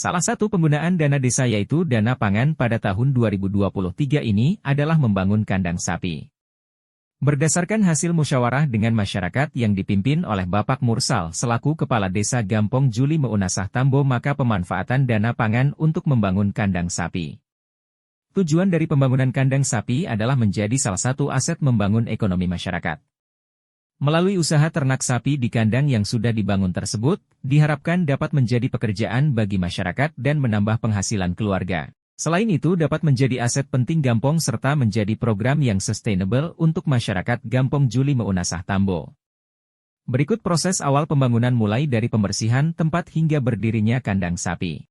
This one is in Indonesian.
Salah satu penggunaan dana desa yaitu dana pangan pada tahun 2023 ini adalah membangun kandang sapi. Berdasarkan hasil musyawarah dengan masyarakat yang dipimpin oleh Bapak Mursal selaku Kepala Desa Gampong Juli Meunasah Tambo, maka pemanfaatan dana pangan untuk membangun kandang sapi. Tujuan dari pembangunan kandang sapi adalah menjadi salah satu aset membangun ekonomi masyarakat. Melalui usaha ternak sapi di kandang yang sudah dibangun tersebut, diharapkan dapat menjadi pekerjaan bagi masyarakat dan menambah penghasilan keluarga. Selain itu dapat menjadi aset penting Gampong serta menjadi program yang sustainable untuk masyarakat Gampong Juli Meunasah Tambo. Berikut proses awal pembangunan mulai dari pembersihan tempat hingga berdirinya kandang sapi.